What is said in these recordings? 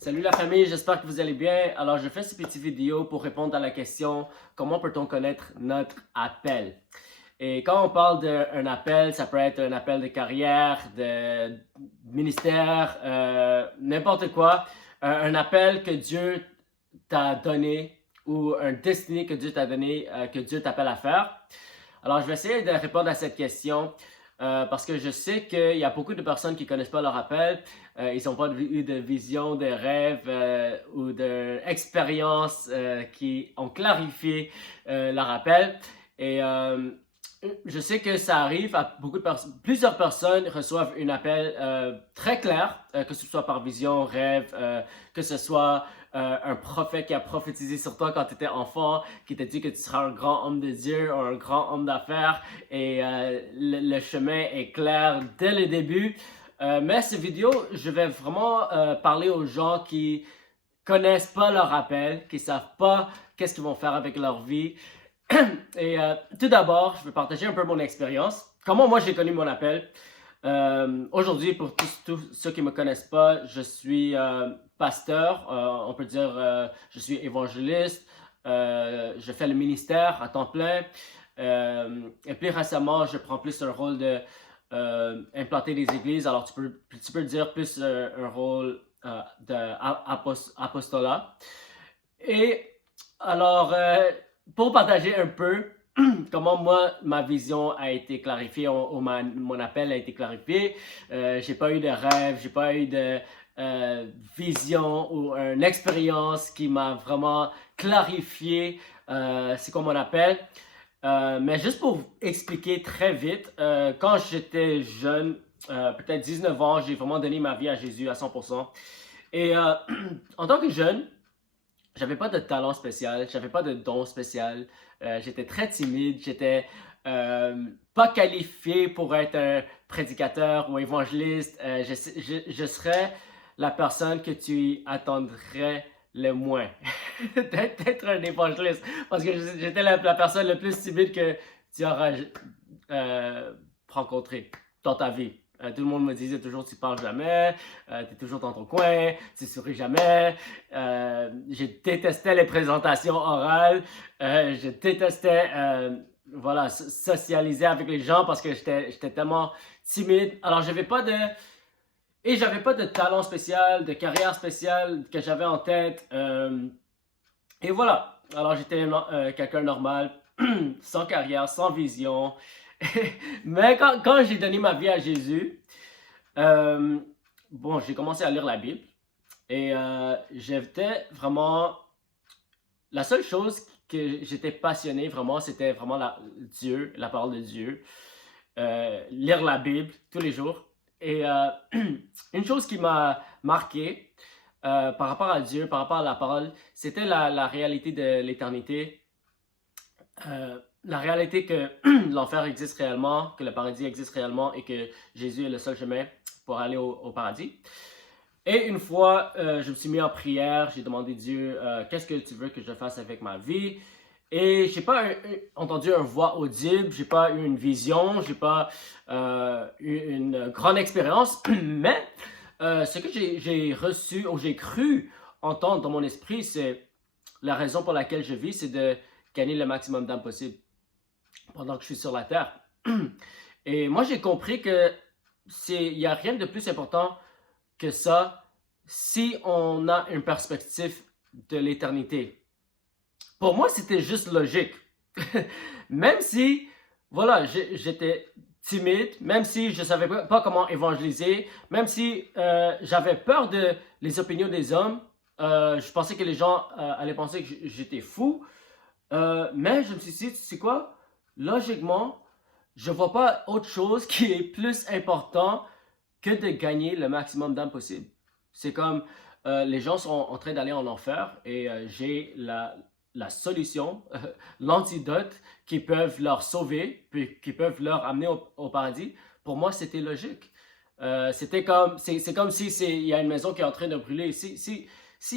Salut la famille, j'espère que vous allez bien. Alors, je fais cette petite vidéo pour répondre à la question comment peut-on connaître notre appel? Et quand on parle d'un appel, ça peut être un appel de carrière, de ministère, n'importe quoi. Un appel que Dieu t'a donné ou un destiné que Dieu t'a donné, que Dieu t'appelle à faire. Alors, je vais essayer de répondre à cette question parce que je sais qu'il y a beaucoup de personnes qui ne connaissent pas leur appel. Ils n'ont pas eu de vision, de rêve ou d'expérience qui ont clarifié leur appel. Et je sais que ça arrive à beaucoup de personnes. Plusieurs personnes reçoivent un appel très clair, que ce soit par vision, rêve, que ce soit un prophète qui a prophétisé sur toi quand tu étais enfant, qui t'a dit que tu seras un grand homme de Dieu ou un grand homme d'affaires et le chemin est clair dès le début. Mais cette vidéo, je vais vraiment parler aux gens qui connaissent pas leur appel, qui savent pas qu'est-ce qu'ils vont faire avec leur vie. Et tout d'abord, je vais partager un peu mon expérience. Comment moi j'ai connu mon appel. Aujourd'hui, pour tous ceux qui ne me connaissent pas, je suis pasteur, on peut dire je suis évangéliste, je fais le ministère à temps plein. Et plus récemment, je prends plus un rôle de implanter des églises. Alors tu peux dire plus un rôle d'apostolat. Et alors, pour partager un peu comment moi, ma vision a été clarifiée, mon appel a été clarifié. J'ai pas eu de rêve, j'ai pas eu de vision ou une expérience qui m'a vraiment clarifié c'est quoi mon appel. Mais juste pour expliquer très vite, quand j'étais jeune, peut-être 19 ans, j'ai vraiment donné ma vie à Jésus à 100%. Et en tant que jeune, j'avais pas de talent spécial, j'avais pas de don spécial. J'étais très timide, j'étais pas qualifié pour être un prédicateur ou évangéliste. Je serais la personne que tu attendrais le moins d'être un évangéliste parce que j'étais la personne la plus timide que tu auras rencontrée dans ta vie. Tout le monde me disait toujours tu parles jamais, tu es toujours dans ton coin, tu souris jamais. Je détestais les présentations orales, je détestais voilà, socialiser avec les gens parce que j'étais tellement timide. Alors j'avais pas de talent spécial, de carrière spéciale que j'avais en tête. Et voilà. Alors j'étais quelqu'un normal, sans carrière, sans vision. Mais quand j'ai donné ma vie à Jésus, bon, j'ai commencé à lire la Bible et j'étais vraiment... La seule chose que j'étais passionné vraiment, c'était vraiment Dieu, la parole de Dieu. Lire la Bible tous les jours. Et une chose qui m'a marqué par rapport à Dieu, par rapport à la parole, c'était la réalité de l'éternité. La réalité que l'enfer existe réellement, que le paradis existe réellement et que Jésus est le seul chemin pour aller au paradis. Et une fois, je me suis mis en prière, j'ai demandé à Dieu, qu'est-ce que tu veux que je fasse avec ma vie? Et j'ai pas entendu une voix audible, j'ai pas eu une vision, j'ai pas eu une grande expérience, mais ce que j'ai reçu ou j'ai cru entendre dans mon esprit, c'est la raison pour laquelle je vis, c'est de gagner le maximum d'âmes possible pendant que je suis sur la terre. Et moi, j'ai compris que il n'y a rien de plus important que ça si on a une perspective de l'éternité. Pour moi, c'était juste logique. Même si, voilà, j'étais timide, même si je ne savais pas comment évangéliser, même si j'avais peur les opinions des hommes, je pensais que les gens allaient penser que j'étais fou. Mais je me suis dit, tu sais quoi? Logiquement, je ne vois pas autre chose qui est plus important que de gagner le maximum d'âmes possible. C'est comme les gens sont en train d'aller en enfer et j'ai la solution, l'antidote qui peuvent leur sauver, puis qui peuvent leur amener au paradis. Pour moi, c'était logique. C'est comme si il y a une maison qui est en train de brûler. S'il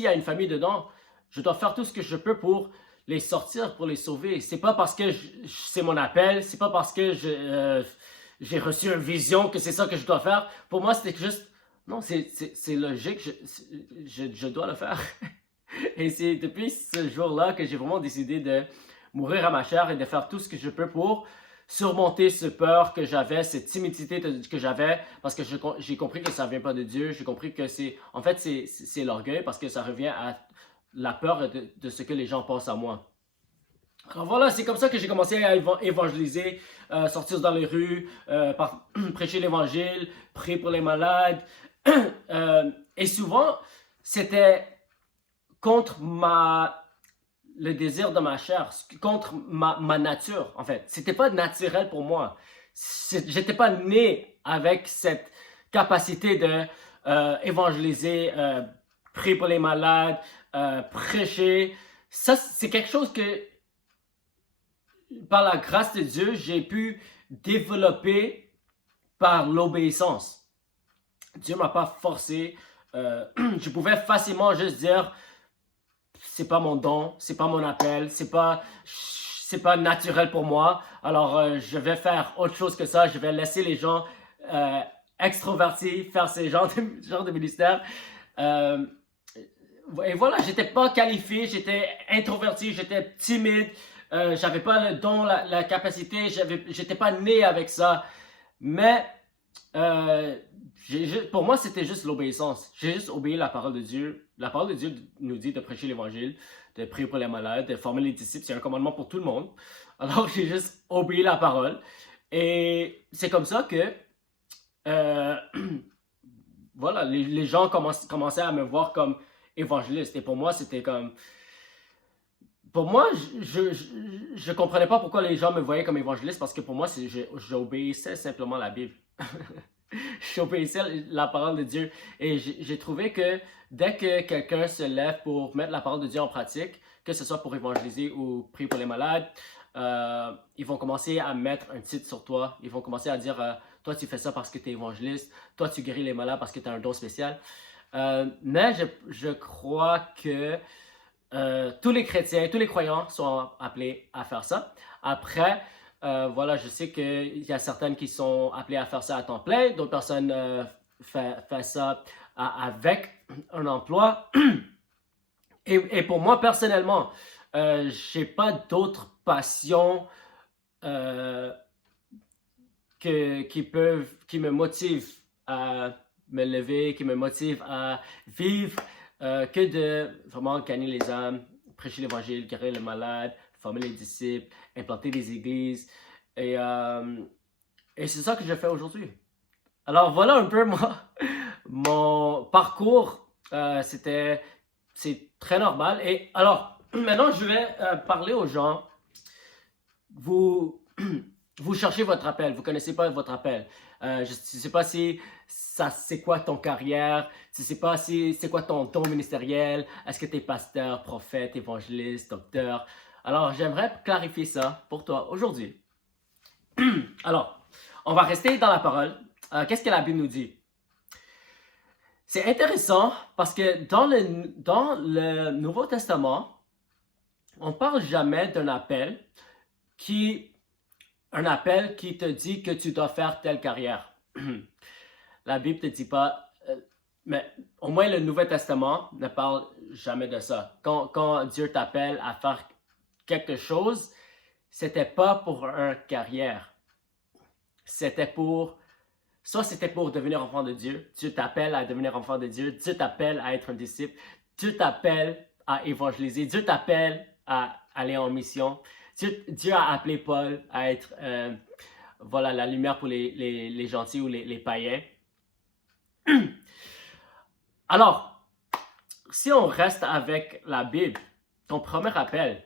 y a une famille dedans, je dois faire tout ce que je peux pour les sortir, pour les sauver. C'est pas parce que c'est mon appel, c'est pas parce que j'ai reçu une vision que c'est ça que je dois faire. Pour moi, c'était juste Non, c'est logique, je dois le faire. Et c'est depuis ce jour-là que j'ai vraiment décidé de mourir à ma chair et de faire tout ce que je peux pour surmonter ce peur que j'avais, cette timidité que j'avais, parce que j'ai compris que ça ne vient pas de Dieu. J'ai compris que en fait, c'est l'orgueil parce que ça revient à la peur de ce que les gens pensent à moi. Alors voilà, c'est comme ça que j'ai commencé à évangéliser, sortir dans les rues, prêcher l'évangile, prier pour les malades. Et souvent, c'était contre le désir de ma chair, contre ma nature, en fait. C'était pas naturel pour moi. J'étais pas né avec cette capacité de évangéliser, prier pour les malades, prêcher. Ça, c'est quelque chose que, par la grâce de Dieu, j'ai pu développer par l'obéissance. Dieu m'a pas forcé. Je pouvais facilement juste dire, c'est pas mon don, c'est pas mon appel, c'est pas naturel pour moi. Alors je vais faire autre chose que ça. Je vais laisser les gens extrovertis faire ces genres de ministère. Et voilà, j'étais pas qualifié, j'étais introverti, j'étais timide, j'avais pas le don, la capacité, j'étais pas né avec ça. Mais pour moi, c'était juste l'obéissance. J'ai juste obéi la parole de Dieu. La parole de Dieu nous dit de prêcher l'évangile, de prier pour les malades, de former les disciples. C'est un commandement pour tout le monde. Alors, j'ai juste obéi la parole. Et c'est comme ça que voilà, les gens commençaient à me voir comme évangéliste. Et pour moi, c'était comme... Pour moi, je comprenais pas pourquoi les gens me voyaient comme évangéliste parce que pour moi, j'obéissais simplement à la Bible. J'obéissais la parole de Dieu. Et j'ai trouvé que dès que quelqu'un se lève pour mettre la parole de Dieu en pratique, que ce soit pour évangéliser ou prier pour les malades, ils vont commencer à mettre un titre sur toi. Ils vont commencer à dire toi, tu fais ça parce que tu es évangéliste. Toi, tu guéris les malades parce que tu as un don spécial. Mais je crois que tous les chrétiens, tous les croyants sont appelés à faire ça. Après, voilà, je sais qu'il y a certaines qui sont appelées à faire ça à temps plein, d'autres personnes font ça avec un emploi. Et pour moi, personnellement, j'ai pas d'autres passions qui me motivent à me lever, qui me motivent à vivre que de vraiment gagner les âmes, prêcher l'évangile, guérir les malades, former les disciples, implanter des églises. Et c'est ça que je fais aujourd'hui. Alors voilà un peu mon parcours. C'est très normal. Et alors, maintenant, je vais parler aux gens. Vous cherchez votre appel, vous ne connaissez pas votre appel. Je ne sais pas si c'est quoi ton carrière, je ne sais pas si c'est quoi ton don ministériel, est-ce que tu es pasteur, prophète, évangéliste, docteur. Alors, j'aimerais clarifier ça pour toi aujourd'hui. Alors, on va rester dans la parole. Qu'est-ce que la Bible nous dit? C'est intéressant parce que dans le Nouveau Testament, on ne parle jamais d'un appel qui te dit que tu dois faire telle carrière. La Bible ne te dit pas, mais au moins le Nouveau Testament ne parle jamais de ça. Quand Dieu t'appelle à faire quelque chose, c'était pas pour une carrière. Soit c'était pour devenir enfant de Dieu. Dieu t'appelle à devenir enfant de Dieu. Dieu t'appelle à être un disciple. Dieu t'appelle à évangéliser. Dieu t'appelle à aller en mission. Dieu a appelé Paul à être voilà, la lumière pour les gentils ou les païens. Alors, si on reste avec la Bible, ton premier appel,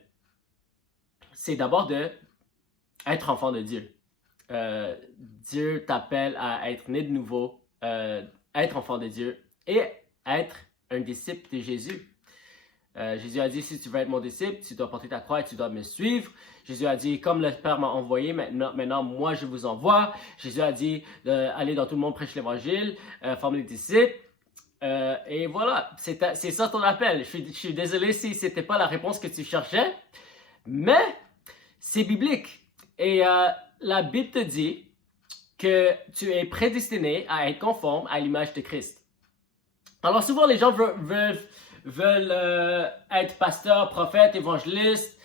c'est d'abord d'être enfant de Dieu. Dieu t'appelle à être né de nouveau, être enfant de Dieu et être un disciple de Jésus. Jésus a dit, si tu veux être mon disciple, tu dois porter ta croix et tu dois me suivre. Jésus a dit, comme le Père m'a envoyé, maintenant moi je vous envoie. Jésus a dit, allez dans tout le monde, prêche l'évangile, former les disciples. Et voilà, c'est ça ton appel. Je suis désolé si ce n'était pas la réponse que tu cherchais, mais c'est biblique. Et la Bible te dit que tu es prédestiné à être conforme à l'image de Christ. Alors souvent, les gens veulent être pasteur, prophète, évangéliste,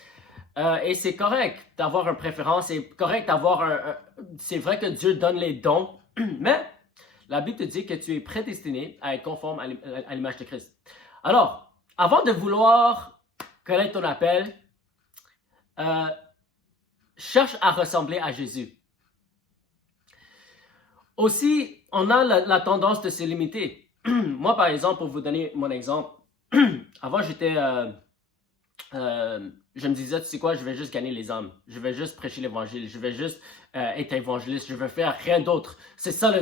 et c'est correct d'avoir une préférence, c'est correct d'avoir c'est vrai que Dieu donne les dons, mais la Bible te dit que tu es prédestiné à être conforme à l'image de Christ. Alors, avant de vouloir connaître ton appel, cherche à ressembler à Jésus. Aussi, on a la tendance de se limiter. Moi, par exemple, pour vous donner mon exemple, avant, je me disais, tu sais quoi, je vais juste gagner les âmes. Je vais juste prêcher l'évangile. Je vais juste être évangéliste. Je vais faire rien d'autre. C'est ça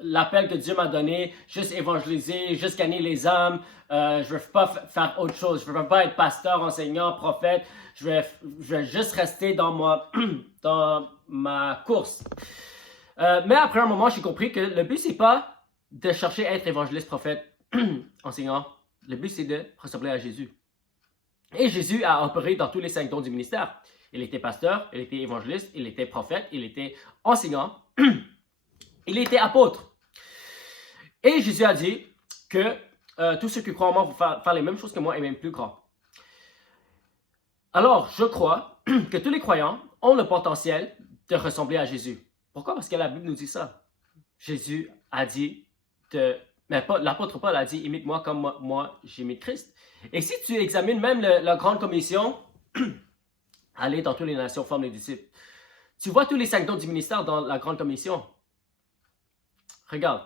l'appel que Dieu m'a donné. Juste évangéliser, juste gagner les âmes. Je ne veux pas faire autre chose. Je ne veux pas être pasteur, enseignant, prophète. Je vais juste rester dans ma course. Mais après un moment, j'ai compris que le but, c'est pas de chercher à être évangéliste, prophète, enseignant. Le but, c'est de ressembler à Jésus. Et Jésus a opéré dans tous les 5 dons du ministère. Il était pasteur, il était évangéliste, il était prophète, il était enseignant, il était apôtre. Et Jésus a dit que tous ceux qui croient en moi vont faire les mêmes choses que moi et même plus grands. Alors, je crois que tous les croyants ont le potentiel de ressembler à Jésus. Pourquoi? Parce que la Bible nous dit ça. Jésus a dit, l'apôtre Paul a dit, imite-moi comme moi j'imite Christ. Et si tu examines même la grande commission, allez dans toutes les nations, forme les disciples. Tu vois tous les 5 dons du ministère dans la grande commission. Regarde,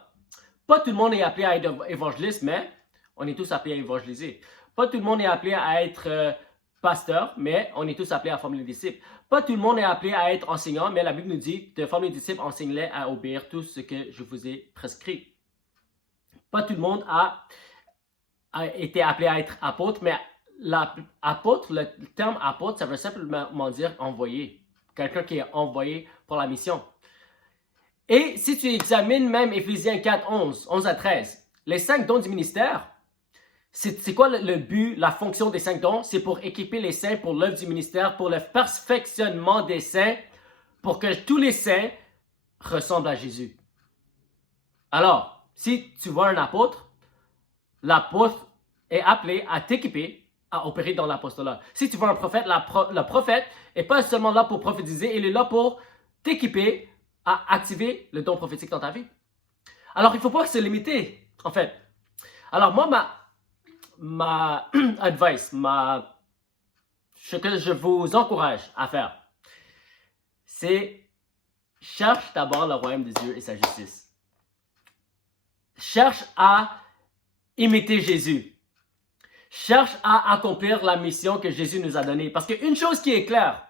pas tout le monde est appelé à être évangéliste, mais on est tous appelés à évangéliser. Pas tout le monde est appelé à être pasteur, mais on est tous appelés à former les disciples. Pas tout le monde est appelé à être enseignant, mais la Bible nous dit de former les disciples, enseigne-les à obéir tout ce que je vous ai prescrit. Pas tout le monde a été appelé à être apôtre, mais le terme apôtre, ça veut simplement dire envoyé. Quelqu'un qui est envoyé pour la mission. Et si tu examines même Éphésiens 4, 11 à 13, les 5 dons du ministère, c'est quoi le but, la fonction des 5 dons? C'est pour équiper les saints pour l'œuvre du ministère, pour le perfectionnement des saints, pour que tous les saints ressemblent à Jésus. Alors, si tu vois un apôtre, l'apôtre est appelé à t'équiper à opérer dans l'apostolat. Si tu vois un prophète, le prophète n'est pas seulement là pour prophétiser, il est là pour t'équiper à activer le don prophétique dans ta vie. Alors, il ne faut pas se limiter, en fait. Alors, moi, ma advice, ce que je vous encourage à faire, c'est cherche d'abord le royaume de Dieu et sa justice. Cherche à imiter Jésus. Cherche à accomplir la mission que Jésus nous a donnée. Parce qu'une chose qui est claire,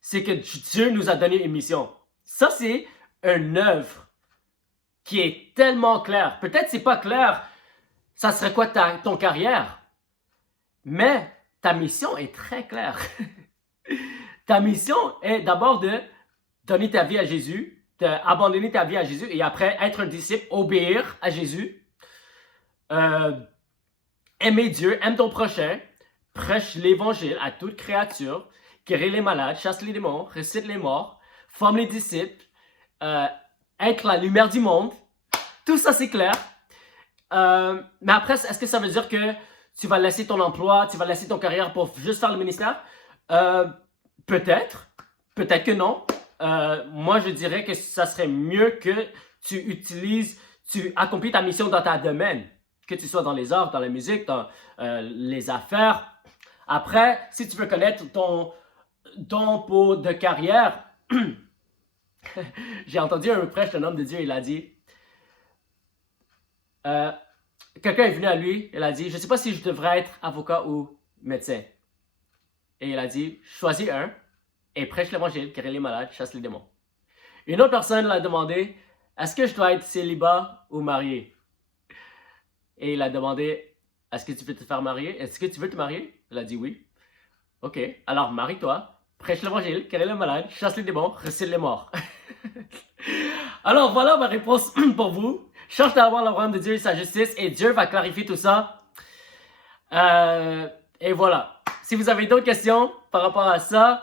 c'est que Dieu nous a donné une mission. Ça, c'est une œuvre qui est tellement claire. Peut-être que ce n'est pas clair, ça serait quoi ton carrière? Mais ta mission est très claire. Ta mission est d'abord de donner ta vie à Jésus, d'abandonner ta vie à Jésus et après être un disciple, obéir à Jésus, aimer Dieu, aime ton prochain, prêche l'évangile à toute créature, guérir les malades, chasse les démons, ressuscite les morts, forme les disciples, être la lumière du monde. Tout ça, c'est clair. Mais après, est-ce que ça veut dire que tu vas laisser ton emploi, tu vas laisser ton carrière pour juste faire le ministère? Peut-être que non. Moi, je dirais que ça serait mieux que tu accomplis ta mission dans ta domaine, que tu sois dans les arts, dans la musique, dans les affaires. Après, si tu veux connaître ton don de carrière, j'ai entendu un prêche d'un homme de Dieu, il a dit, quelqu'un est venu à lui, il a dit, je ne sais pas si je devrais être avocat ou médecin. Et il a dit, choisis un et prêche l'évangile, guéris les malades, chasse les démons. Une autre personne l'a demandé, est-ce que je dois être célibat ou marié? Et il a demandé, est-ce que tu veux te faire marier? Est-ce que tu veux te marier? Il a dit oui. Ok, alors marie-toi, prêche l'évangile, guéris les malades, chasse les démons, ressuscite les morts. Alors voilà ma réponse pour vous. Cherche d'avoir le royaume de Dieu et sa justice et Dieu va clarifier tout ça. Et voilà. Si vous avez d'autres questions par rapport à ça,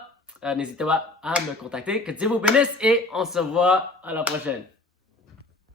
n'hésitez pas à me contacter. Que Dieu vous bénisse et on se voit à la prochaine.